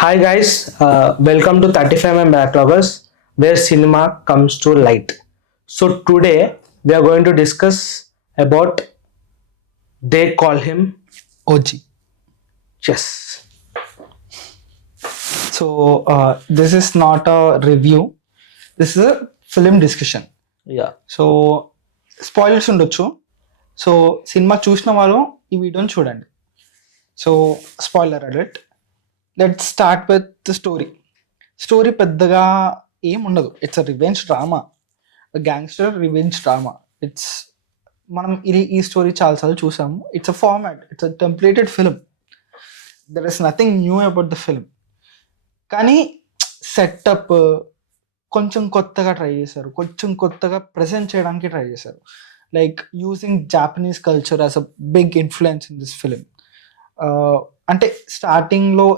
Hi guys, welcome to 35mm Backloggers, where cinema comes to light. So today we are going to discuss about They Call Him OG. Chess. So this is not a review. This is a film discussion. Yeah. So spoilers ఉండొచ్చు. So cinema చూసిన వాళ్ళు ఈ వీడియోని చూడండి. So spoiler alert. Let start with the story. Story పెద్దగా ఏం ఉండదు. It's a revenge drama, gangster revenge drama. It's మనం ఈ స్టోరీ చాలాసార్లు చూసాము. It's a format, it's a templated film. There is nothing new about the film. కానీ setup కొంచెం కొత్తగా ట్రై చేశారు, కొంచెం కొత్తగా ప్రజెంట్ చేయడానికి ట్రై చేశారు. Like using Japanese culture as a big influence in this film. అంటే స్టార్టింగ్లో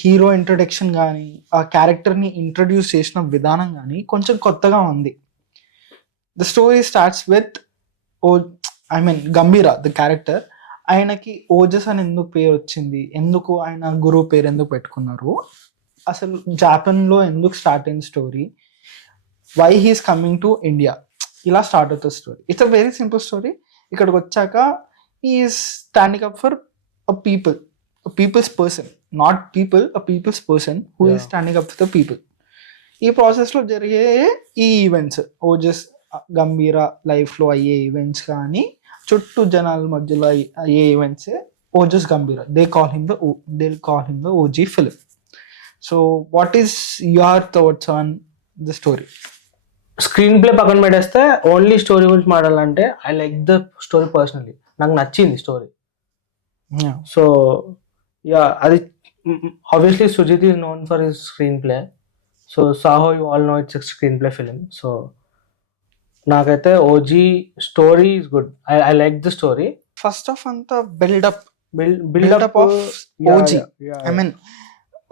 హీరో ఇంట్రడక్షన్ కానీ ఆ క్యారెక్టర్ని ఇంట్రడ్యూస్ చేసిన విధానం కానీ కొంచెం కొత్తగా ఉంది. The story starts with గంభీరా the character. ఆయనకి ఓజస్ అని ఎందుకు పేరు వచ్చింది, ఎందుకు ఆయన గురువు పేరు ఎందుకు పెట్టుకున్నారు, అసలు జాపాన్లో ఎందుకు స్టార్ట్ అయిన story, why he's coming to India, ఇలా స్టార్ట్ అవుతుంది story. It's a very simple story. ఇక్కడికి వచ్చాక is standing up for a people's person, not people, a people's person who is standing up for the people. ఈ ప్రాసెస్లో జరిగే ఈ events, Ojas గంభీరా లైఫ్లో అయ్యే ఈవెంట్స్ కానీ చుట్టూ జనాల మధ్యలో అయ్యే events Ojas Gambheera. They call him the OG film. So what is your thoughts on the story? Screenplay పక్కన పెట్టేస్తే ఓన్లీ స్టోరీ గురించి మాట్లాడాలంటే I like the story personally. నాకు నచ్చింది స్టోరీ. సో యా, అది obviously Sujeeth is known for his screenplay. So Saaho you all know it's screenplay film. So నాకైతే OG story is good. I like the story. First of అంతా buildup buildup of OG. I mean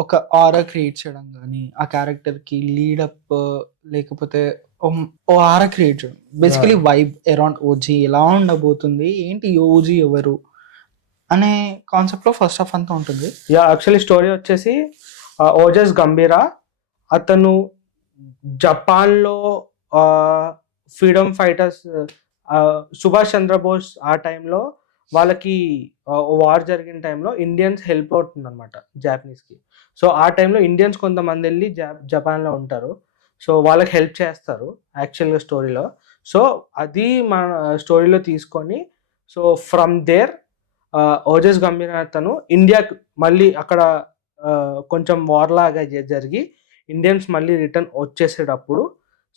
ఒక aura create చేయడం కానీ, ఆ క్యారెక్టర్కి leadup, లేకపోతే ఓ aura create చేయడం, బేసికలీ వైబ్ అరౌండ్ ఓజీ ఎలా ఉండబోతుంది, ఏంటి ఓజీ ఎవరు అనే కాన్సెప్ట్లో ఫస్ట్ ఆఫ్ అంతా ఉంటుంది. యా, యాక్చువల్లీ స్టోరీ వచ్చేసి ఓజస్ గంభీరా అతను జపాన్లో ఫ్రీడమ్ ఫైటర్స్, సుభాష్ చంద్రబోస్ ఆ టైంలో వాళ్ళకి వార్ జరిగిన టైంలో ఇండియన్స్ హెల్ప్ అవుతుంది అనమాట జాపనీస్కి. సో ఆ టైంలో ఇండియన్స్ కొంతమంది వెళ్ళి జపాన్లో ఉంటారు. సో వాళ్ళకి హెల్ప్ చేస్తారు యాక్చువల్గా స్టోరీలో. సో అది మన స్టోరీలో తీసుకొని, సో ఫ్రమ్ దేర్ ఓజస్ గంభీరా అతను ఇండియాకి మళ్ళీ అక్కడ కొంచెం వార్ లాగా జరిగి ఇండియన్స్ మళ్ళీ రిటర్న్ వచ్చేసేటప్పుడు,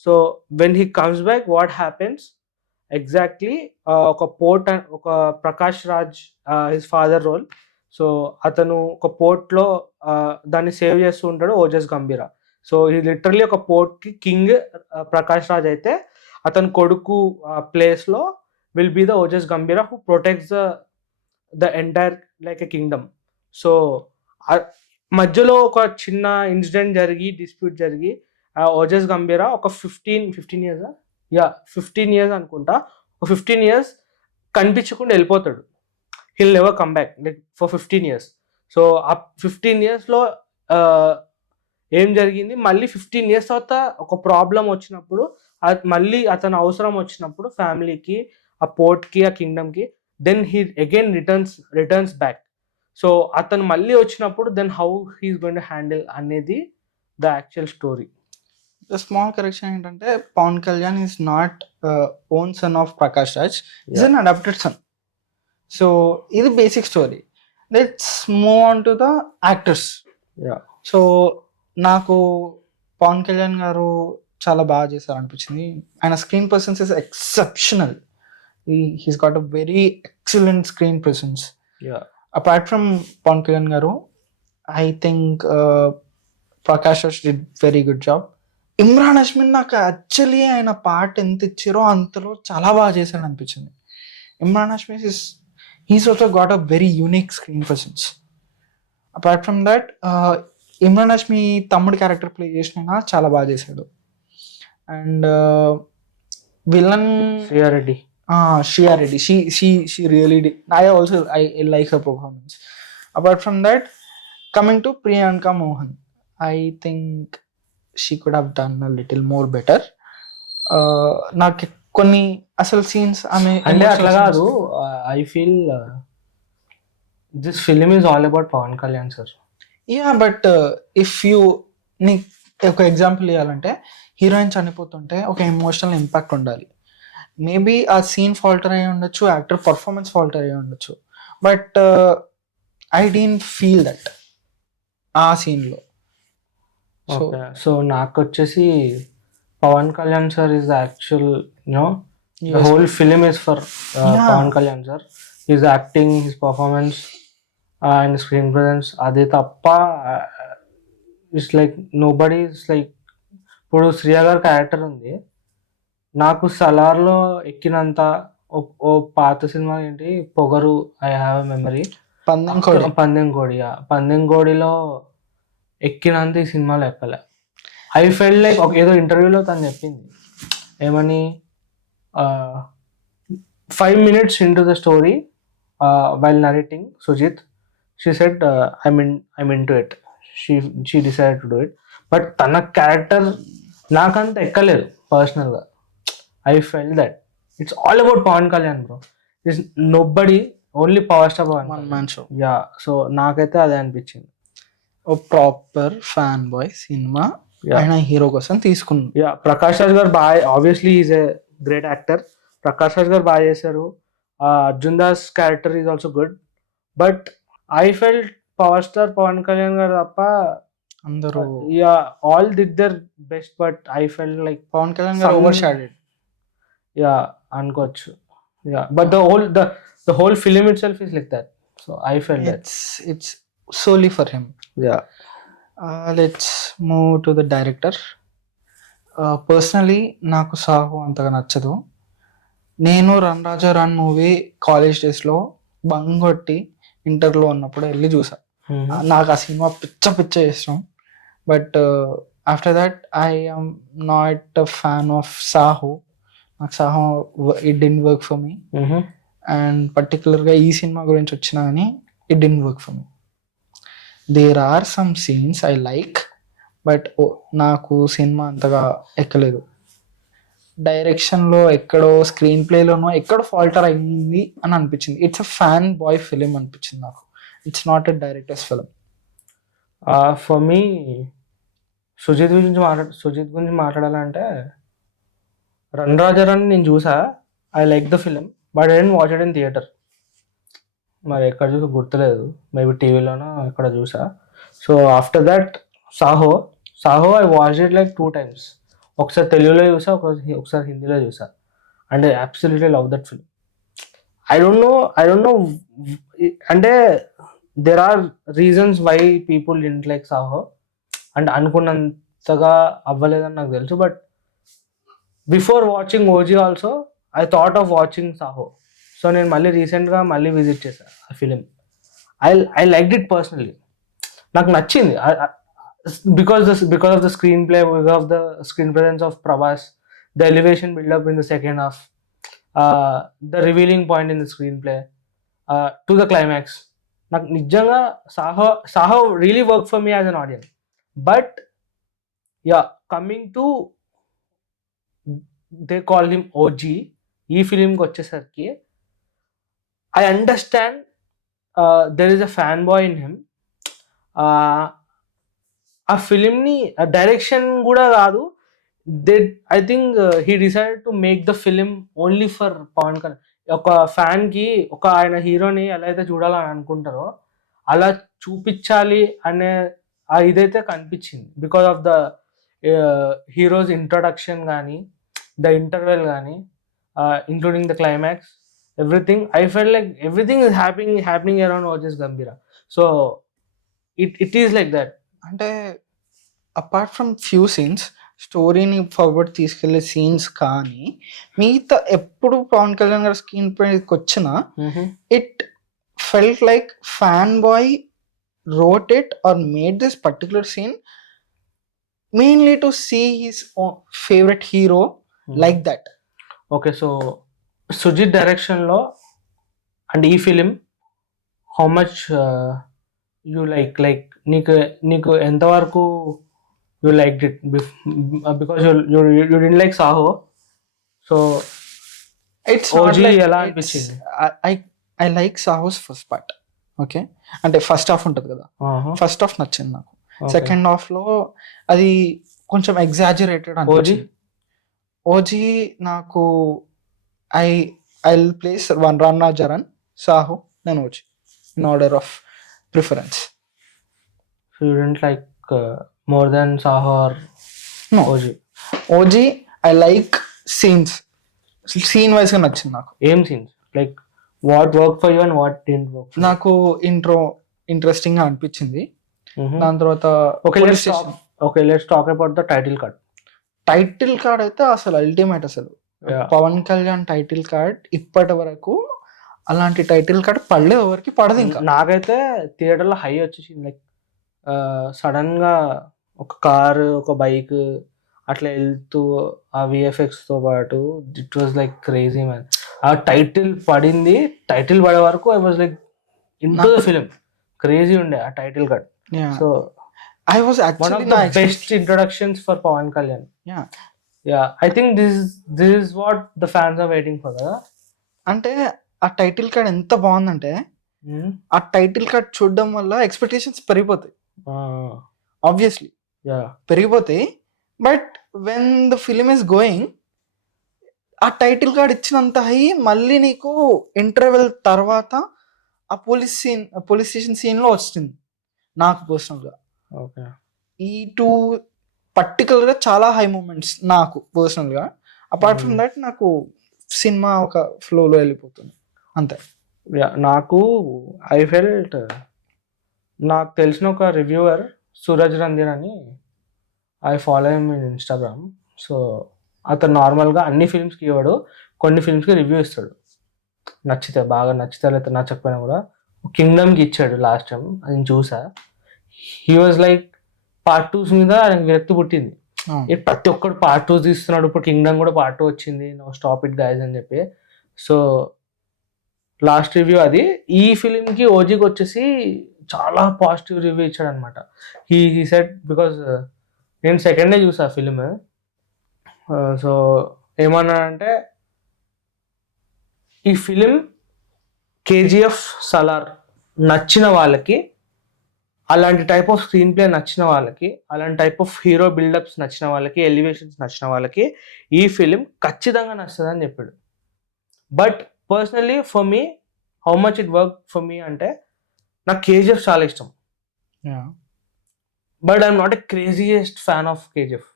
so when he comes back what happens exactly, ఒక పోర్ట్, ఒక Prakash Raj his father role. So అతను ఒక పోర్ట్లో దాన్ని సేవ్ చేస్తూ ఉంటాడు ఓజస్ గంభీరా. సో ఈ లిటరలీ ఒక పోర్ట్కి కింగ్ ప్రకాష్ రాజ్ అయితే అతని కొడుకు ప్లేస్లో will be the Ojas Gambheera who protects the entire like a kingdom. So మధ్యలో ఒక చిన్న ఇన్సిడెంట్ జరిగి, డిస్ప్యూట్ జరిగి, ఓజస్ గంభీరా ఒక 15 ఇయర్స్, యా 15 ఇయర్స్ అనుకుంటా, ఒక 15 ఇయర్స్ కనిపించకుండా వెళ్ళిపోతాడు. Hill never come back like for 15 years. So ఆ 15 ఇయర్స్లో ఏం జరిగింది, మళ్ళీ 15 ఇయర్స్ తర్వాత ఒక ప్రాబ్లం వచ్చినప్పుడు, మళ్ళీ అతను అవసరం వచ్చినప్పుడు ఫ్యామిలీకి, ఆ పోర్ట్కి, ఆ కింగ్డమ్కి, then he again returns back. So అతను మళ్ళీ వచ్చినప్పుడు then how he's going to handle అనేది the actual story. Small correction ఏంటంటే, Pawan Kalyan is not own son of Prakash Raj, is an adopted son. So ఇది basic story. Let's move on to the actors. So నాకు పవన్ కళ్యాణ్ గారు చాలా బాగా చేశారు అనిపించింది. ఆయన screen presence is exceptional. He's got a very excellent screen persons. Apart from Pawan Kalyan garu, I think Prakash Raj did very good job. Imran Hashmi నాకు actually ఆయన పాట ఎంత ఇచ్చారో అంతలో చాలా బాగా చేశాడు అనిపించింది. Imran Hashmi he's also got a very unique screen persons. Apart from that, Imran Hashmi తమ్ముడు క్యారెక్టర్ ప్లే చేసిన చాలా బాగా చేశాడు. And villain Shriya Reddy, she really did. I like her performance. Apart from that, Coming to Priyanka Mohan, I think she could have done a little more better. నాకు కొన్ని అసలు scenes ఆమె అంటే అట్లా కాదు, I feel this film is all about Pawan Kalyan sir. Yeah but if you need ఒక example ఇవ్వాలంటే heroine చనిపోతుంటే ఒక ఎమోషనల్ ఇంపాక్ట్ ఉండాలి. మేబీ ఆ సీన్ ఫాల్టర్ అయి ఉండొచ్చు, యాక్టర్ పర్ఫార్మెన్స్ ఫాల్టర్ అయి ఉండొచ్చు, but I didn't feel that ఆ సీన్లో. ఓకే, సో నాకు వచ్చేసి Pawan Kalyan sir is the actual you know the whole film is for Pawan Kalyan sir. His acting, his performance and screen presence, అది తప్ప it's like nobody is like. ఇప్పుడు శ్రియా గారి character ఉంది, నాకు సలార్లో ఎక్కినంత ఓ పాత సినిమా ఏంటి పొగరు, ఐ హ్యావ్ ఎ మెమరీ, పందెంకోడిలో ఎక్కినంత ఈ సినిమాలో ఎక్కలే. ఐ ఫెల్ లైక్ ఏదో ఇంటర్వ్యూలో తను చెప్పింది ఏమని, 5 minutes into the story while narrating Sujit, she said I'm into it. She decided to do it. But తన క్యారెక్టర్ నాకంత ఎక్కలేదు పర్సనల్గా. I felt that it's all about Pawan Kalyan bro. It's nobody, only power star Pawan one man show. Yeah, so నాకైతే అదే అనిపించింది. ఓ proper fan boy సినిమా ఆయన హీరో కోసం తీసుకున్నాం. యా, ప్రకాష్ రాజ్ గారు బాగా, obviously is a great actor. Prakash Raj garu బాగా చేశారు. Arjun Das character is also good. But I felt power star Pawan Kalyan garu తప్ప అందరూ yeah all did their best, but I felt like Pawan Kalyan garu overshadowed. Yeah అనుకోవచ్చు. Yeah, but the whole film itself is like that. So I felt that it's solely for him. Yeah. Let's move to the director. Personally నాకు సాహు అంతగా నచ్చదు. నేను run Raja run movie college డేస్లో బంగొట్టి ఇంటర్లో ఉన్నప్పుడు వెళ్ళి చూసా. నాకు ఆ సినిమా పిచ్చ ఇష్టం. But after that I am not a fan of Saaho. నాకు Saaho it didn't work for me. And పర్టికులర్గా ఈ సినిమా గురించి వచ్చినా కానీ it didn't work for me. There are some scenes I like, but నాకు సినిమా అంతగా ఎక్కలేదు. డైరెక్షన్లో ఎక్కడో, స్క్రీన్ ప్లేలోనో ఎక్కడో ఫాల్టర్ అయింది అని అనిపించింది. It's a fan boy film అనిపించింది నాకు. It's not a director's film. For me Sujeeth గురించి మాట్లాడాలంటే, రన్ రాజా రన్ నేను చూసా. I like the film, but I didn't watch it in theatre. మరి ఎక్కడ చూసా గుర్తులేదు, మేబీ టీవీలోనో ఎక్కడ చూసా. So after that Saaho I watch it like 2 times. ఒకసారి తెలుగులో చూసా, ఒకసారి హిందీలో చూసా. And I absolutely love that film. I don't no అంటే there are reasons why people didn't like Saaho. And అనుకున్నంతగా అవ్వలేదని నాకు తెలుసు. But before watching OG also I thought of watching Saaho. So నేను మళ్ళీ రీసెంట్గా విజిట్ చేశాను ఆ film. I liked it personally. నాకు నచ్చింది because of the screenplay, because of the screen presence of Prabhas, the elevation build up in the second half, the revealing point in the screenplay, to the climax. నాకు నిజంగా Saaho really worked for me as an audience. But yeah, coming to they call him OG, ఈ ఫిలింకి వచ్చేసరికి I understand there is a fanboy in him. ఆ ఫిలింని direction కూడా కాదు, I think he decided to make the film only for Pawan Kalyan. ఒక ఫ్యాన్కి ఒక ఆయన హీరోని ఎలా అయితే చూడాలని అనుకుంటారో అలా చూపించాలి అనే ఇదైతే కనిపించింది. Because of the heroes introduction కానీ, ద ఇంటర్వెల్ కానీ, including the climax, everything. I felt like everything is happening around Ojas Gambheera. So it is like that. అంటే అపార్ట్ ఫ్రమ్ ఫ్యూ సీన్స్, స్టోరీని ఫార్వర్డ్ తీసుకెళ్లే సీన్స్ కానీ మిగతా ఎప్పుడు పవన్ కళ్యాణ్ గారి స్క్రీన్ పైకి వచ్చిన it felt like fan boy wrote it or made this particular scene mainly to see his favorite hero like that. Okay, so Sujeeth డైరెక్షన్లో అండ్ ఈ film how much you like నీకు నీకు ఎంతవరకు you like it because you did like Saaho, so it's OG ఎలా అనిపించింది? I like Saaho's first part. Okay, అంటే first half ఉంటుంది కదా, ఫస్ట్ హాఫ్ నచ్చింది నాకు. సెకండ్ హాఫ్ లో అది కొంచెం ఎగ్జాజరేటెడ్ అనిపించింది. ఓజీ నాకు ఐ ఐ ప్లేస్ రన్నా జరన్, సాహో, నేను OG in order of preference. So you didn't like more than Saaho or No. OG? OG I like scene wise గా నచ్చింది నాకు. ఏం scenes like what work for you and what didn't work? నాకు intro interesting గా అనిపించింది. దాని తర్వాత okay let's talk about the title card. Title card అయితే అసలు అల్టిమేట్. అసలు పవన్ కళ్యాణ్ టైటిల్ కార్డ్ ఇప్పటి వరకు అలాంటి టైటిల్ కార్డ్ పడలేదు, ఎవరికి పడదు. ఇంకా నాకైతే థియేటర్లో హై వచ్చేసింది. లైక్ సడన్ గా ఒక కారు ఒక బైక్ అట్లా వెళ్తూ ఆ విఎఫ్ఎక్స్ తో పాటు it was like crazy man. ఆ టైటిల్ పడింది, టైటిల్ పడే వరకు I was like in to the film. Crazy ఉండే ఆ title card. So I was one actually of the best introductions for Pawan Kalyan. Yeah, I think this is what the fans are waiting for, కదా. అంటే ఆ title card ఎంత బాగుందంటే ఆ title card చూడడం వల్ల ఎక్స్పెక్టేషన్స్ పెరిగిపోతాయి, ఆబ్వియస్లీ పెరిగిపోతాయి. But when the film is going, ఆ టైటిల్ కార్డ్ ఇచ్చినంత హై మళ్ళీ నీకు ఇంటర్వెల్ తర్వాత ఆ పోలీస్ స్టేషన్ సీన్ లో వచ్చింది నాకు పర్సనల్ గా. ఈ టూ పర్టికులర్ గా చాలా హై మూమెంట్స్ నాకు పర్సనల్ గా. అపార్ట్ ఫ్రమ్ దట్ నాకు సినిమా ఒక ఫ్లోలో వెళ్ళిపోతుంది అంతే. నాకు ఐ ఫెల్ట్, నాకు తెలిసిన ఒక రివ్యూవర్ సూరజ్ రంధీర్ అని, I follow him in Instagram. So అతను నార్మల్గా అన్ని ఫిల్మ్స్కి ఇవ్వడు, కొన్ని ఫిల్మ్స్కి రివ్యూ ఇస్తాడు. నచ్చితే బాగా నచ్చితే, లేకపోతే నచ్చకపోయినా కూడా. కింగ్డమ్కి ఇచ్చాడు లాస్ట్ టైం, అది చూసా. He was like part 2s మీద ఆయనకు విరక్తి పుట్టింది. ప్రతి ఒక్కడు పార్ట్ 2 తీస్తున్నాడు, ఇప్పుడు కింగ్డమ్ కూడా పార్ట్ 2 వచ్చింది, నో స్టాప్ ఇట్ గైజ్ అని చెప్పి. సో లాస్ట్ రివ్యూ అది. ఈ ఫిలింకి ఓజీకి వచ్చేసి చాలా పాజిటివ్ రివ్యూ ఇచ్చాడు అనమాట. హీ సెడ్, బికాజ్ నేను సెకండ్ డే చూసా ఫిలిం. సో ఏమన్నాడంటే, ఈ ఫిలిం కేజీఎఫ్ సలార్ నచ్చిన వాళ్ళకి, అలాంటి టైప్ ఆఫ్ స్క్రీన్ ప్లే నచ్చిన వాళ్ళకి, అలాంటి టైప్ ఆఫ్ హీరో బిల్డప్స్ నచ్చిన వాళ్ళకి, ఎలివేషన్స్ నచ్చిన వాళ్ళకి ఈ ఫిలిం ఖచ్చితంగా నచ్చుతుంది అని చెప్పాడు. But personally for me, how much it work for me అంటే, నాకు కేజీఎఫ్ చాలా ఇష్టం. But I'm not a craziest fan of KGF.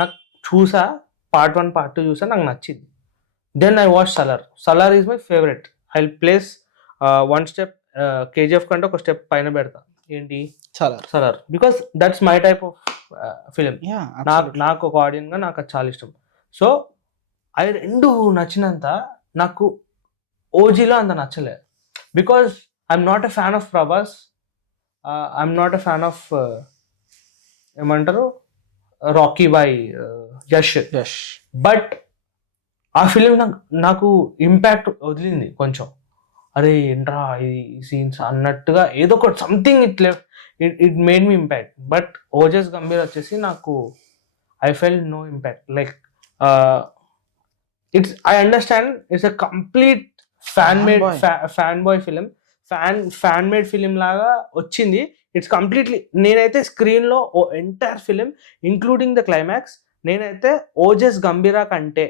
నాకు చూసా, పార్ట్ 1 పార్ట్ 2 చూసా, నాకు నచ్చింది. Then I watch Salaar. Salaar is my favourite. I place one step KGF కంటే ఒక స్టెప్ పైన పెడతా. ఏంటి? Salaar. Because that's my type of film. నాకు ఒక ఆడియన్స్ గా నాకు అది చాలా ఇష్టం. సో అవి రెండు నచ్చినంత నాకు ఓజీలో అంత నచ్చలే. Because I'm not a fan of Prabhas, I'm not a fan of ఏమంటారు రాకీ బాయ్ యష్. బట్ ఆ ఫిలిం నాకు ఇంపాక్ట్ వదిలింది కొంచెం. అరే ఏంట్రా ఇది సీన్స్ అన్నట్టుగా, ఏదో ఒకటి something it made me impact. But Ojas Gambheer వచ్చేసి నాకు I fell no impact. Like it's, I understand it's a complete fan boy film, fan made film లాగా వచ్చింది. ఇట్స్ కంప్లీట్లీ, నేనైతే స్క్రీన్లో entire film including the climax, నేనైతే ఓజస్ గంభీరా కంటే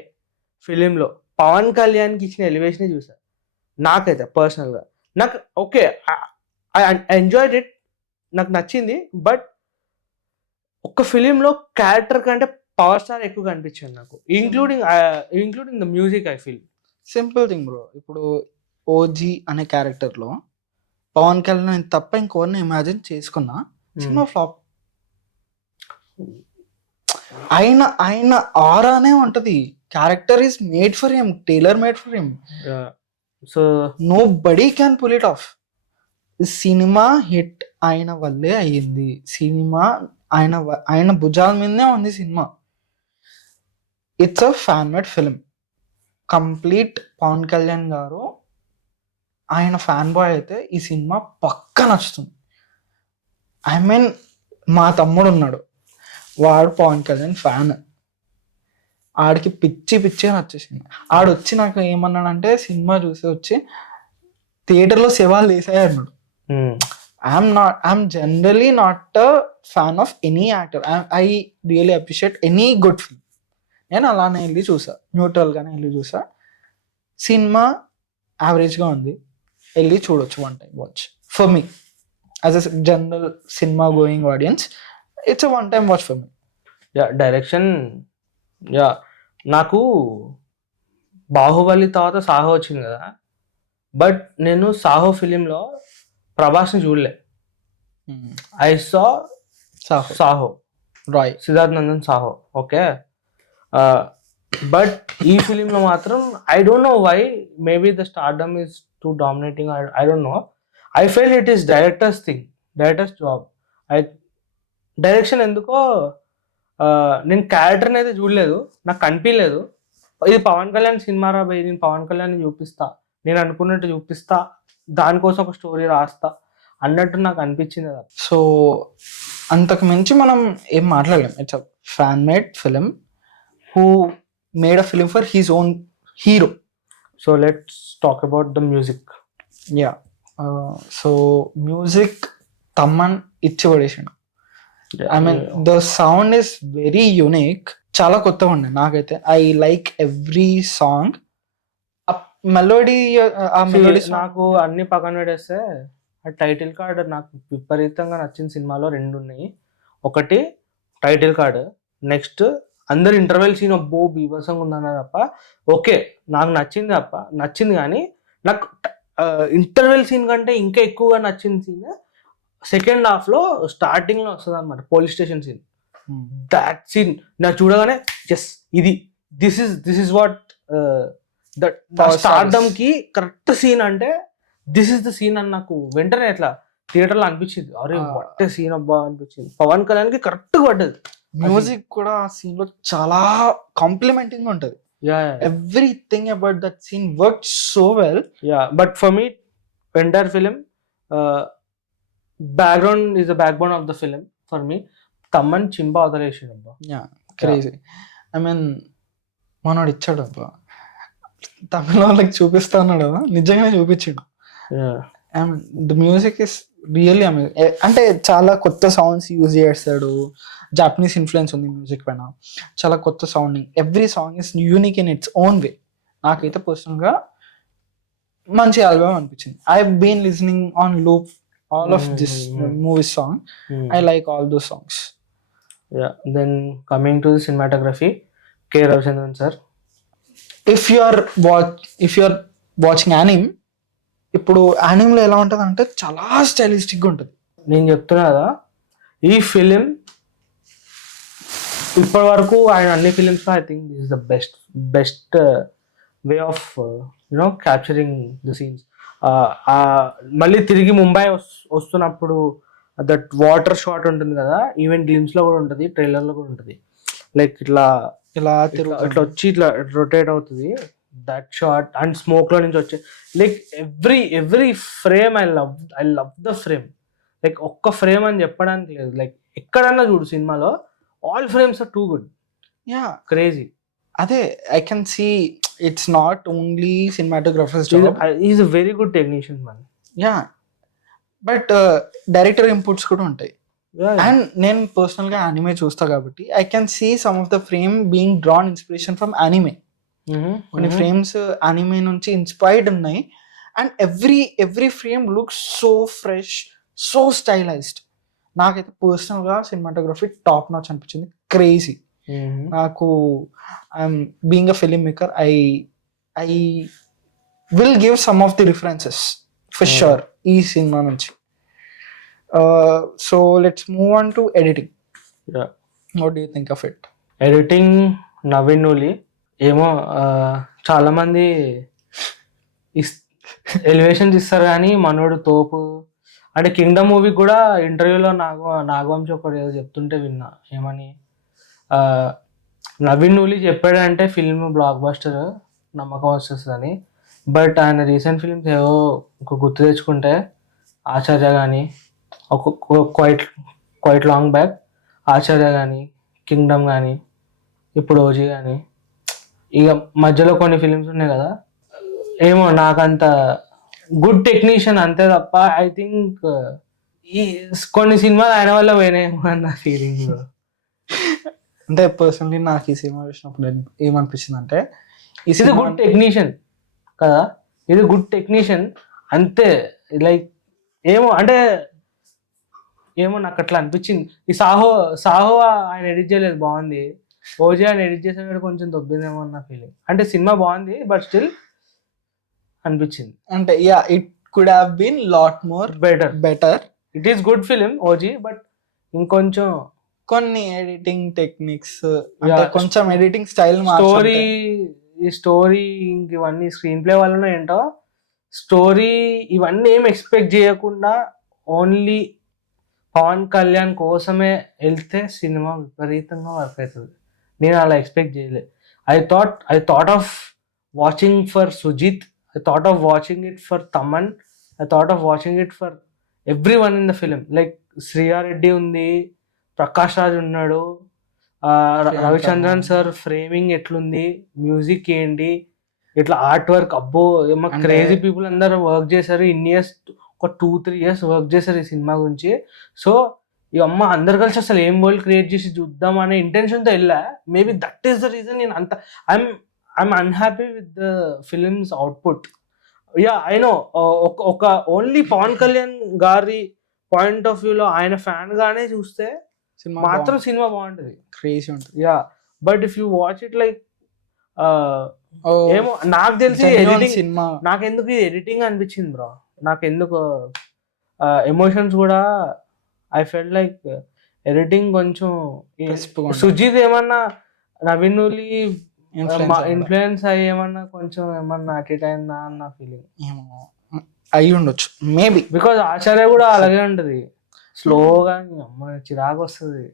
ఫిలింలో పవన్ కళ్యాణ్కి ఇచ్చిన ఎలివేషనే చూసా. నాకైతే పర్సనల్గా నాకు ఓకే, ఐ ఎంజాయ్డ్ ఇట్, నాకు నచ్చింది. బట్ ఒక్క ఫిలింలో క్యారెక్టర్ కంటే పవర్ స్టార్ ఎక్కువ కనిపించింది నాకు, including the music. I feel simple thing bro. ఇప్పుడు ఓజీ అనే క్యారెక్టర్లో పవన్ కళ్యాణ్ తప్ప ఇంకోరిని ఇమాజిన్ చేసుకున్నా సినిమా ఫ్లాప్. ఆయన ఆరానే ఉంటది. Character is made for him, tailor made for him. So no body can pull it off. సినిమా హిట్ ఆయన వల్లే అయ్యింది. సినిమా ఆయన భుజాల మీదనే ఉంది సినిమా. It's a fan made film. Complete Pawan Kalyan garu ఆయన ఫ్యాన్ బాయ్ అయితే ఈ సినిమా పక్కా నచ్చుతుంది. ఐ మీన్ మా తమ్ముడు ఉన్నాడు, వాడు పవన్ కళ్యాణ్ ఫ్యాన్. ఆడికి పిచ్చి పిచ్చిగా నచ్చేసింది. ఆడు వచ్చి నాకు ఏమన్నాడంటే సినిమా చూసి వచ్చి థియేటర్లో శవాలు వేసాయి అన్నాడు. I'm generally not a fan of any actor. I really appreciate any good film. నేను అలానే వెళ్ళి చూసా, న్యూట్రల్గానే వెళ్ళి చూసా. సినిమా యావరేజ్గా ఉంది, వెళ్ళి చూడొచ్చు, one time watch for me as a general cinema going audience. It's a one time watch for me. Yeah direction, yeah నాకు బాహుబలి తర్వాత సాహో వచ్చింది కదా, బట్ నేను సాహో ఫిలింలో ప్రభాస్ని చూడలే. I saw Saaho, Roy, Siddharth Nandan Saaho, okay. But ఈ ఫిలింలో మాత్రం I don't know why, maybe the stardom is too dominating, I don't know. I feel it is director's thing, director's job. Direction ఎందుకో నేను క్యారెక్టర్ని అయితే చూడలేదు, నాకు కనిపించలేదు. ఇది పవన్ కళ్యాణ్ సినిమా రా భయ్, నేను పవన్ కళ్యాణ్ చూపిస్తా, నేను అనుకున్నట్టు చూపిస్తా, దానికోసం ఒక స్టోరీ రాస్తా అన్నట్టు నాకు అనిపించింది కదా. సో అంతకు మించి మనం ఏం మాట్లాడలేం. It's a fan made film who made a film for his own hero. So let's talk about the music. Yeah, so music Thaman ఇచ్చి పడేసిండు. I mean the sound is very unique, చాలా కొత్తగా ఉండే నాకైతే. I like every song. Melody, ఆ melody నాకు అన్ని పక్కన పెట్టేస్తే ఆ టైటిల్ కార్డ్ నాకు విపరీతంగా నచ్చిన సినిమాలో రెండు ఉన్నాయి. ఒకటి టైటిల్ కార్డ్, నెక్స్ట్ అందరు ఇంటర్వెల్ సీన్ అబ్బో బీభత్సంగా ఉందన్న తప్ప, ఓకే నాకు నచ్చింది కానీ నాకు ఇంటర్వెల్ సీన్ కంటే ఇంకా ఎక్కువగా నచ్చిన సీన్ సెకండ్ హాఫ్లో స్టార్టింగ్లో వస్తుంది అనమాట, police station scene. That scene నాకు చూడగానే ఎస్ ఇది this is what that stardom కి కరెక్ట్ సీన్ అంటే దిస్ ఇస్ ద సీన్ అని నాకు వెంటనే ఎట్లా థియేటర్లో అనిపించింది. అరే వాట్ సీన్ అబ్బా అనిపించింది. పవన్ కళ్యాణ్ కి కరెక్ట్ పడ్డది. మ్యూజిక్ కూడా ఆ సీన్ లో చాలా కాంప్లిమెంటింగ్ ఉంటది. Everything about that scene work so well. Yeah but for me entire film background is the backbone of the film for me. Thaman చింపా వదిలేసాడు అబ్బా. Yeah crazy. ఐ మీన్ మనోడు ఇచ్చాడు అబ్బా, తమిళ వాళ్ళకి చూపిస్తా అన్నాడు కదా, నిజంగానే చూపించాడు. I mean the music is really amazing. అంటే చాలా కొత్త సౌండ్స్ యూజ్ చేస్తాడు, జాపనీస్ ఇన్ఫ్లుయెన్స్ ఉంది మ్యూజిక్ పైన, చాలా కొత్త sounding. Every song is unique in its own way. నాకైతే పర్సనల్గా మంచి ఆల్బమ్ అనిపించింది. I been listening on loop all of this movie song. I like all those songs. Yeah, then coming to the cinematography, K. Ravichandran sir. If you are watching anime, ఇప్పుడు యానిమ్లో ఎలా ఉంటుంది అంటే చాలా స్టైలిస్టిక్గా ఉంటుంది. నేను చెప్తున్నా కదా, ఈ ఫిలిం ఇప్పటి వరకు ఆయన అన్ని ఫిలిమ్స్లో I think this is the best way of capturing the scenes. మళ్ళీ తిరిగి ముంబై వస్తున్నప్పుడు దట్ వాటర్ షాట్ ఉంటుంది కదా, ఈవెన్ గ్లిమ్స్లో కూడా ఉంటుంది, ట్రైలర్లో కూడా ఉంటుంది. లైక్ ఇట్లా వచ్చి ఇట్లా రొటేట్ అవుతుంది దట్ షాట్, అండ్ స్మోక్లో నుంచి వచ్చే like every frame I love the frame. Like ఒక్క ఫ్రేమ్ అని చెప్పడానికి లేదు, లైక్ ఎక్కడన్నా చూడు సినిమాలో all frames are too good. Yeah crazy. అదే I can see it's not only cinematographer's job. He's a very good technician man. Yeah, but director inputs కూడా ఉంటాయి. అండ్ నేను పర్సనల్గా యానిమే చూస్తా కాబట్టి I can see some of the frame being drawn inspiration from anime. కొన్ని frames anime నుంచి inspired ఉన్నాయి. And every frame looks so fresh, so stylised. నాకైతే పర్సనల్గా సినిమాటోగ్రఫీ టాప్ నాచ్ అనిపించింది. క్రేజీ. నాకు I'm being a filmmaker, I will give some of the references for sure ఈ సినిమా నుంచి. So let's move on to editing. What do you think of it? Editing Naveen Nooli ఏమో చాలా మంది elevations ఇస్తారు కానీ మనోడు తోపు అంటే. కింగ్డమ్ మూవీ కూడా ఇంటర్వ్యూలో నాగవంశి ఒకటి ఏదో చెప్తుంటే విన్నా, ఏమని నవీన్ నూలి చెప్పాడంటే ఫిల్మ్ బ్లాక్ బస్టర్ నమ్మకం వస్తుందని. బట్ ఆయన రీసెంట్ ఫిల్మ్స్ ఏవో గుర్తు తెచ్చుకుంటే ఆచార్య కానీ ఒక క్వైట్ లాంగ్ బ్యాక్ ఆచార్య కానీ, కింగ్డమ్ కానీ, ఇప్పుడు ఓజీ కానీ, ఇక మధ్యలో కొన్ని ఫిలిమ్స్ ఉన్నాయి కదా, ఏమో నాకంత గుడ్ టెక్నీషియన్ అంతే తప్ప ఐ థింక్ ఈ కొన్ని సినిమాలు ఆయన వల్ల పోయినాయేమో అన్న ఫీలింగ్. అంటే పర్సనలీ నాకు ఈ సినిమా చూసినప్పుడు ఏమనిపించింది అంటే ఇది గుడ్ టెక్నీషియన్ కదా, ఇది గుడ్ టెక్నీషియన్ అంతే. లైక్ ఏమో అంటే ఏమో నాకు అట్లా అనిపించింది. ఈ సాహో ఆయన ఎడిట్ చేయలేదు, బాగుంది. ఓజీ ఆయన ఎడిట్ చేసేవాడు కొంచెం దొబ్బిందేమో అన్న ఫీలింగ్. అంటే సినిమా బాగుంది బట్ స్టిల్ అనిపించింది అంటే it could have been lot more better. It is good film OG, but ఇంకొంచెం కొన్ని ఎడిటింగ్ టెక్నిక్స్ అంటే కొంచెం ఎడిటింగ్ స్టైల్ స్టోరీ ఇవన్నీ స్క్రీన్ ప్లే వల్ల ఏంటో స్టోరీ ఇవన్నీ ఏం ఎక్స్పెక్ట్ చేయకుండా ఓన్లీ పవన్ కళ్యాణ్ కోసమే వెళ్తే సినిమా విపరీతంగా వర్క్ అవుతుంది. నేను అలా ఎక్స్పెక్ట్ చేయలేదు. I thought of watching for Sujith, I thought of watching it for Thaman, I thought of watching it for every one in the film. Like Shriya Reddy ఉంది, ప్రకాష్ రాజ్ ఉన్నాడు, రవిచంద్రన్ సార్ ఫ్రేమింగ్ ఎట్లుంది, మ్యూజిక్ ఏంటి, ఇట్లా ఆర్ట్ వర్క్, అబ్బో ఏమో క్రేజీ పీపుల్ అందరూ work చేశారు. ఇన్ని ఇయర్స్, ఒక 2-3 years వర్క్ చేశారు ఈ సినిమా గురించి. సో ఈ అమ్మ అందరు కలిసి అసలు ఏం వరల్డ్ క్రియేట్ చేసి చూద్దాం అనే ఇంటెన్షన్తో వెళ్ళా. Maybe that is the reason నేను అంత I'm unhappy with the films output. Yeah I know, ఒక ఓన్లీ పవన్ కళ్యాణ్ గారి పాయింట్ ఆఫ్ వ్యూలో ఆయన ఫ్యాన్ గానే చూస్తే మాత్రం సినిమా బాగుంటుంది, క్రేజీ ఉంటుంది. Yeah but if you watch it like ఏమో నాకు తెలిసి ఎడిటింగ్ సినిమా నాకెందుకు ఇది ఎడిటింగ్ అనిపించింది బ్రో. నాకెందుకు ఎమోషన్స్ కూడా ఐ ఫెల్ట్ లైక్ ఎడిటింగ్ కొంచెం సుజిత్ ఏమన్నా నవీన్ ఇన్ఫ్లుయెన్స్ అయ్యి ఏమన్నా కొంచెం ఏమన్నా అటు ఇటు అయిందా అన్న ఫీలింగ్ అయి ఉండొచ్చు మేబీ. బికాజ్ ఆచార్య కూడా అలాగే ఉంటుంది, స్లోగా అమ్మ చిరాకు వస్తుంది.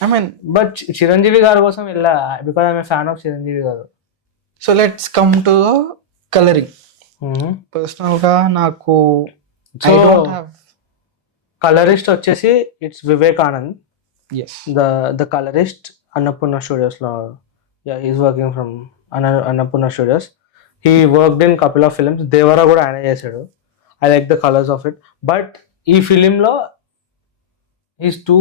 I mean but Chiranjeevi garu కోసం వెళ్ళా because I'm fan of Chiranjeevi garu. So let's come to colouring. Personal గా నాకు కలరిస్ట్ వచ్చేసి it's Vivekanand. Yes, the colourist Annapurna Studios లో is working from Annapurna Studios. He worked in couple of films. Devara కూడా ఆయన చేశాడు. I like the colours of it. But ఈ ఫిలింలో is too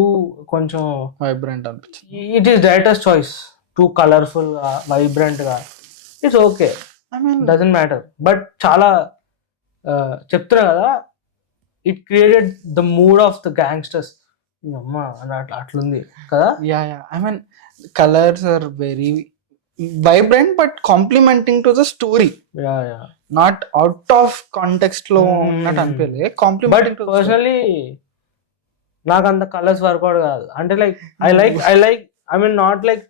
కొంచెం వైబ్రెంట్ అనిపించింది. It is director's choice, too colourful గా వైబ్రెంట్ గా. It's okay, doesn't matter. But చాలా చెప్తున్నా కదా, it created the mood of the gangsters. అమ్మ అట్లుంది కదా. Yeah I mean colours are very vibrant but complementing to the story, not out of context లో ఉన్నట్టు అనిపించలే. కాంప్లిమెంటింగ్ టు పర్సనలీ నాకు అంత కలర్స్ వర్కౌట్ కాదు. అంటే like I like I mean not like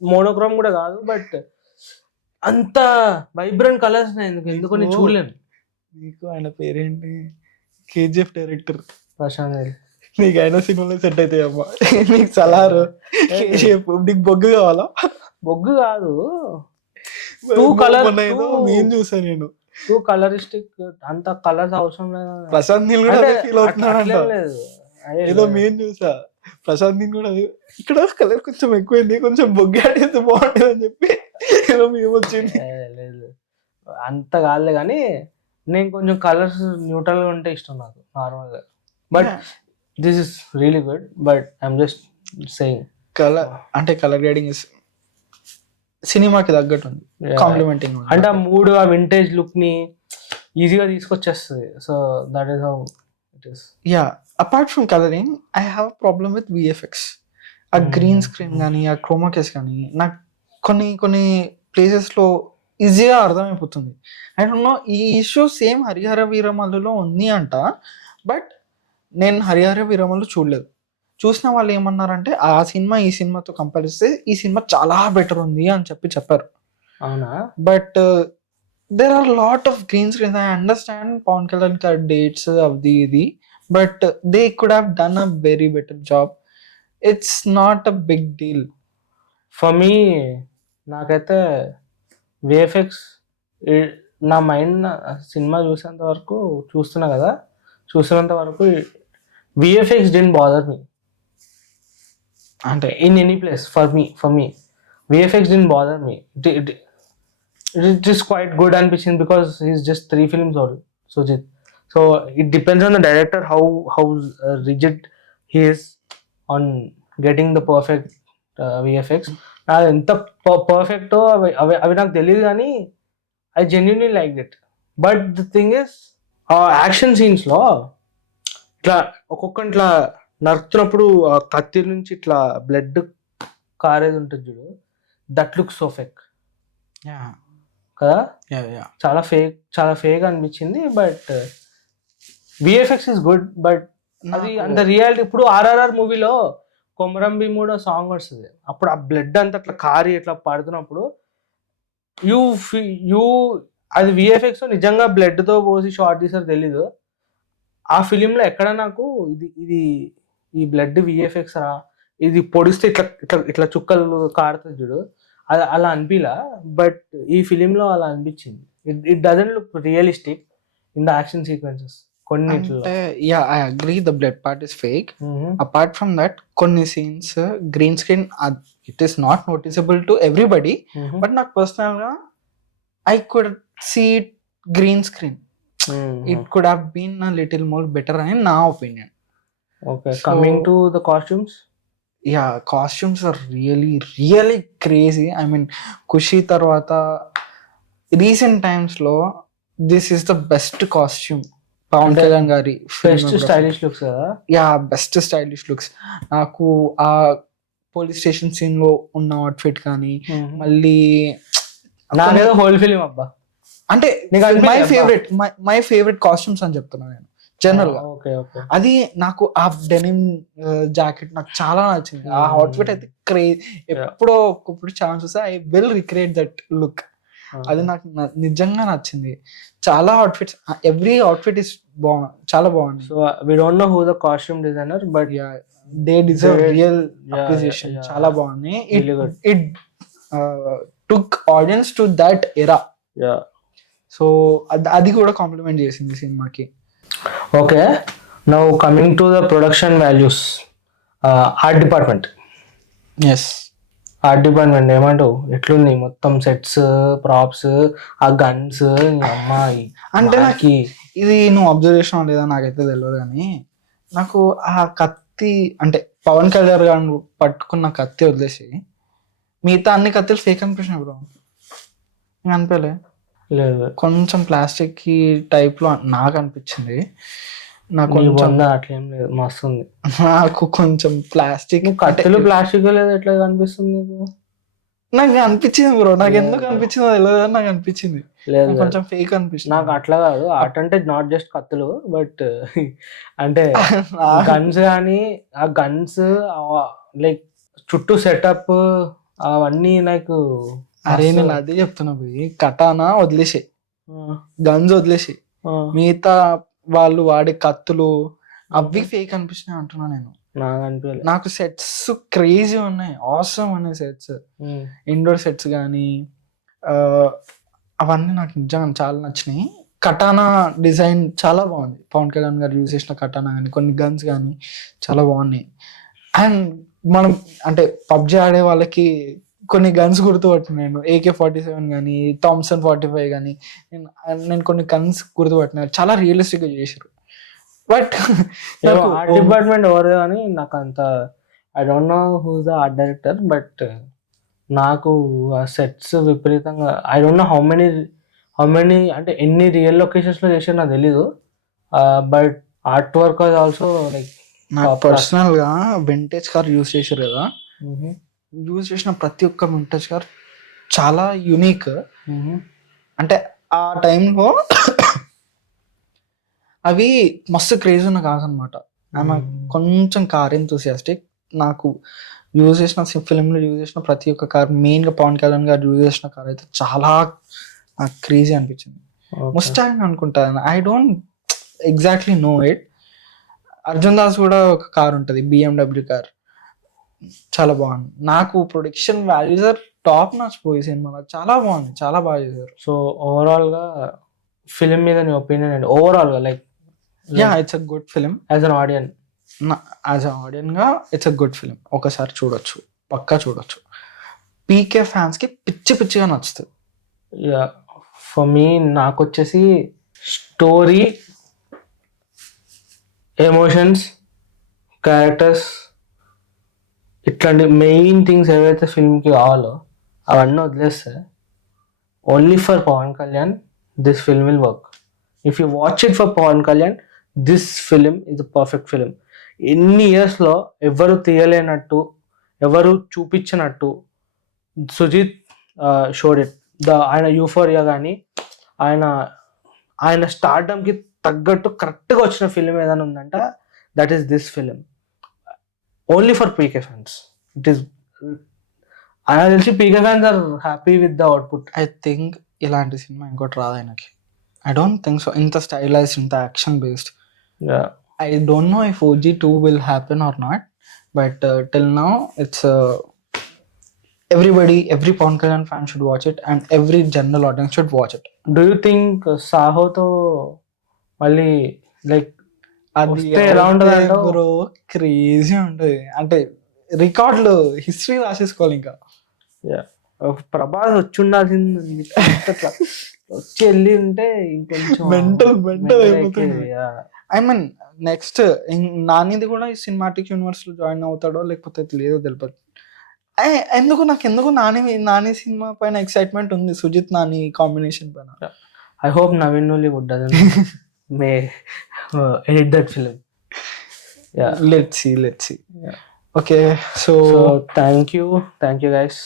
monochrome కూడా కాదు, బట్ అంత వైబ్రెంట్ కలర్స్ ఎందుకు నేను చూడలేను. నీకు ఆయన పేరేంటి, కేజీఎఫ్ డైరెక్టర్ ప్రశాంత్ నీల్. నీకు ఆయన సినిమాలో సెట్ అవుతాయి అమ్మా. నీకు సలారు కేజీఎఫ్, నీకు బొగ్గు కావాలా? బొగ్గు కాదు, టూ కలర్ నేను చూసాను. నేను టూ కలరిస్టిక్, అంత కలర్స్ అవసరం లేదు. ప్రశాంత్ నీల్ కూడా ఫీల్ అవుతున్నాడు. లేదు ఏదో మేము చూసా ప్రశాంత్ నీల్ కూడా ఇక్కడ కలర్ కొంచెం ఎక్కువైంది, కొంచెం బొగ్గు ఆడేస్తే బాగుంటుంది అని చెప్పి ఏదో మేము వచ్చింది. లేదు అంత కాదులే, కానీ నేను కొంచెం కలర్స్ న్యూట్రల్ గా ఉంటే ఇష్టం నాకు నార్మల్ గా. But this is really good. But I'm just saying colour అంటే కలర్ గ్రేడింగ్ సినిమాకి తగ్గట్టు ఉంది, కాంప్లిమెంటింగ్. అంటే ఆ మూడు ఆ వింటేజ్ లుక్ ని ఈజీగా తీసుకొచ్చేస్తుంది. So that is how it is. Yeah, apart from colouring I have a problem with VFX. ఆ గ్రీన్ స్క్రీన్ కానీ ఆ క్రోమాకేస్ కానీ నాకు కొన్ని ప్లేసెస్లో ఈజీగా అర్థమైపోతుంది. ఐ డోంట్ నో, ఈ ఇష్యూ సేమ్ హరిహర వీరమల్లులో ఉంది అంట. బట్ నేను హరిహర వీరమల్లు చూడలేదు. చూసిన వాళ్ళు ఏమన్నారంటే ఆ సినిమా ఈ సినిమాతో కంపేర్ చేస్తే ఈ సినిమా చాలా బెటర్ ఉంది అని చెప్పారు. అవునా? But there are lot of green screens. I understand Pawan Kalyan dates అది ఇది, but they could have done a very better job. It's not a big deal for me. నాకైతే విఎఫ్ఎక్స్ నా మైండ్ సినిమా చూసేంత వరకు చూస్తున్నా కదా, చూసినంత వరకు విఎఫ్ఎక్స్ డిడ్ బాదర్ మీ అంటే in any place for me VFX didn't bother me. It is quite good ambition because he's just 3 films old, Sujit. So it depends on the director how rigid he is on getting the perfect VFX. ఎంత perfect అవి నాకు తెలియదు కానీ I genuinely like it. But the thing is action సీన్స్లో ఇట్లా ఒక్కొక్క ఇట్లా నరుకుతున్నప్పుడు ఆ కత్తి నుంచి ఇట్లా బ్లడ్ కారేది ఉంటుంది చూడు, దట్ లుక్ సో ఫేక్ కదా, చాలా ఫేక్ అనిపించింది. But VFX is good, but అది అంత రియాలిటీ. ఇప్పుడు ఆర్ఆర్ఆర్ మూవీలో కొమరం భీముడో సాంగ్ వస్తుంది, అప్పుడు ఆ బ్లడ్ అంతా అట్లా కారి ఇట్లా పడుతున్నప్పుడు యూ అది విఎఫ్ఎక్స్ నిజంగా బ్లడ్తో పోసి షార్ట్ తీసారు తెలీదు. ఆ ఫిలింలో ఎక్కడ నాకు ఇది ఈ బ్లడ్ విఎఫ్ఎక్స్ రా, ఇది పొడిస్తే ఇట్లా ఇట్లా ఇట్లా చుక్కలు కారుతుంది చూడు, అది అలా అనిపిలా. బట్ ఈ ఫిలింలో అలా అనిపించింది. It doesn't look realistic in the action sequences కొన్నిట్లో. Yeah I agree the blood part is fake. Apart from that కొన్ని scenes green screen it is not noticeable to everybody, but నాకు పర్సనల్ గా I could see it green screen. It could have been a little more better in my opinion. Okay, so, coming to the costumes, yeah, costumes are really crazy. I mean, Kushi tarvata recent times lo this is the best costume. Pawan Kalyan gari best stylish looks కదా. Yeah, best stylish looks. నాకు ఆ police station scene లో ఉన్న outfit కానీ మళ్ళీ నాకేదో whole film అబ్బా అంటే మై ఫేవరెట్ కాస్ట్యూమ్స్ అని చెప్తున్నాను నేను జనరల్ గా. అది నాకు ఆ డెనిమ్ జాకెట్ నాకు చాలా నచ్చింది. ఆ అవుట్ఫిట్ అయితే ఎప్పుడో ఒకప్పుడు ఛాన్స్ వస్తే I will recreate that look. అది నాకు నిజంగా నచ్చింది. చాలా అవుట్ఫిట్స్, ఎవ్రీ అవుట్ఫిట్ ఇస్ చాలా బాగుంది. So we don't know who the costume designer, but yeah they deserve real appreciation. చాలా బాగుంది. It took audience to that era. సో అది కూడా కాంప్లిమెంట్ చేసింది సినిమాకి. Okay, now coming to the production values, art department. Yes, art department ఏమంటావు, ఎట్లుంది మొత్తం సెట్స్, ప్రాప్స్, ఆ గన్స్, అమ్మాయి అంటే నాకు ఇది నువ్వు అబ్జర్వేషన్ లేదా నాకైతే తెలియదు, కానీ నాకు ఆ కత్తి అంటే పవన్ కళ్యాణ్ గారు పట్టుకున్న కత్తి వదిలేసి మిగతా అన్ని కత్తిలు ఫేక్ అనిపించినాయి బ్రో. అనిపించలే? లేదు, కొంచెం ప్లాస్టిక్ టైప్ లో నాకు అనిపించింది. నాకు అట్లేం లేదు, మస్తు ఉంది. నాకు కొంచెం ప్లాస్టిక్ కట్టెలు ప్లాస్టిక్ లేదు, ఎట్లా కనిపిస్తుంది నాకు అనిపించింది బ్రో. నాకు ఎందుకు అనిపించిందో తెలియదు, నాకు అనిపించింది లేదు కొంచెం ఫేక్ అనిపిస్తుంది. నాకు అట్లా కాదు, ఆర్ట్ అంటే నాట్ జస్ట్ కత్తులు, బట్ అంటే గన్స్ కానీ ఆ గన్స్ లైక్ చుట్టూ సెటప్ అవన్నీ నాకు. అరే నేను అదే చెప్తున్నా పోయి, కటానా వదిలేసి గన్స్ వదిలేసి మిగతా వాళ్ళు వాడే కత్తులు అవి ఫేక్ అనిపించినాయి అంటున్నా నేను. నాకు సెట్స్ క్రేజీ ఉన్నాయి, ఆసమ్ ఉన్నాయి సెట్స్, ఇండోర్ సెట్స్ కానీ అవన్నీ నాకు నిజంగా చాలా నచ్చినాయి. కటానా డిజైన్ చాలా బాగుంది, పవన్ కళ్యాణ్ గారు యూజ్ చేసిన కటానా కానీ కొన్ని గన్స్ కానీ చాలా బాగున్నాయి. అండ్ మనం అంటే పబ్జి ఆడే వాళ్ళకి కొన్ని గన్స్ గుర్తుపట్టినాను, AK-47 కానీ థామ్సన్ 45 కానీ. నేను కొన్ని గన్స్ గుర్తుపట్టినాను, చాలా రియలిస్టిక్ గా చేశారు. బట్ ఆర్ట్ డిపార్ట్మెంట్ ఎవరు కానీ నాకు అంత I don't know who the art director, but నాకు ఆ సెట్స్ విపరీతంగా I don't know how many అంటే ఎన్ని రియల్ లొకేషన్స్ లో చేసారు నాకు తెలీదు. But art work also like నాకు పర్సనల్ గా వింటేజ్ కార్ యూజ్ చేశారు కదా, యూజ్ చేసిన ప్రతి ఒక్క వింటేజ్ కార్ చాలా యూనిక్. అంటే ఆ టైంలో అవి మస్తు క్రేజ్ ఉన్న కార్స్ అనమాట. ఆమె కొంచెం కార్ ఎంతూసియాస్టిక్. నాకు యూజ్ చేసిన ఫిలింలో యూజ్ చేసిన ప్రతి ఒక్క కార్, మెయిన్ గా పవన్ కళ్యాణ్ గారు యూజ్ చేసిన కార్ అయితే చాలా నాకు క్రేజీ అనిపించింది. ముస్టాంగ్ అనుకుంటాను, I don't exactly know it. Arjun Das కూడా ఒక కార్ ఉంటుంది, BMW కార్, చాలా బాగుంది. నాకు production values are top notch పోయి సినిమా చాలా బాగుంది, చాలా బాగా చేశారు. సో ఓవరాల్ గా ఫిలిం మీద నీ ఒపీనియన్ అండి, ఓవరాల్ గా like yeah it's a good film. As an audience? As a audience గా ఇట్స్ అ గుడ్ ఫిలిం. ఒకసారి చూడొచ్చు, పక్కా చూడొచ్చు. పీకే ఫ్యాన్స్ కి పిచ్చి పిచ్చిగా నచ్చుతుంది. యా ఫర్ మీ నాకు వచ్చేసి స్టోరీ, ఎమోషన్స్, క్యారెక్టర్స్, ఇట్లాంటి మెయిన్ థింగ్స్ ఏవైతే ఫిల్మ్కి కావాలో అవన్నీ వదిలేస్తే only for Pawan Kalyan this film will work. If you watch it for Pawan Kalyan this film is a perfect film. ఎన్ని ఇయర్స్లో ఎవరు తీయలేనట్టు, ఎవరు చూపించినట్టు సుజిత్ షోడ్ ఇట్. ఆయన యూఫోరియా కానీ ఆయన స్టార్డమ్కి తగ్గట్టు కరెక్ట్గా వచ్చిన ఫిలిం ఏదైనా ఉందంట that is this film. Only for PK fans it is. ఆయన తెలిసి PK fans are happy with the output. I think ఇలాంటి సినిమా ఇంకోటి రాదు ఆయనకి. I don't think so. ఇంత స్టైలైజ్డ్, ఇంత action based. I don't know if OG2 will happen or not, but till now it's every Pawan Kalyan fan should watch it and every general audience should watch it. Do you think సాహోతో మళ్ళీ like అది వస్తే ఎలా ఉంటుంది అంటావు? Bro crazy ఉంటుంది. అంటే రికార్డులు హిస్టరీ రాసేసుకోవాలి ఇంకా. ప్రభాస్ వచ్చి ఉండాల్సింది, అట్లా వచ్చి వెళ్ళి ఉంటే ఇంకొంచెం మెంటల్ అయిపోతుంది. ఐ మీన్ నెక్స్ట్ నానిది కూడా ఈ సినిమాటిక్ యూనివర్స్ లో జాయిన్ అవుతాడో లేకపోతే లేదో తెలియదు. ఎందుకు నాని సినిమా పైన ఎక్సైట్మెంట్ ఉంది, సుజిత్ నాని కాంబినేషన్ పైన. ఐ హోప్ నవీన్ నూలివుడ్ doesn't may edit that film. Let's see. Okay, so thank you guys.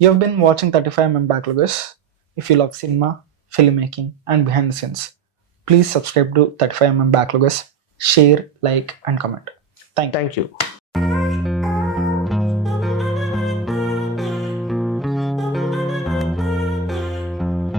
You have been watching 35mm Backloggers. If you love cinema, filmmaking and behind the scenes, please subscribe to 35mm Backloggers, share, like and comment. Thank you.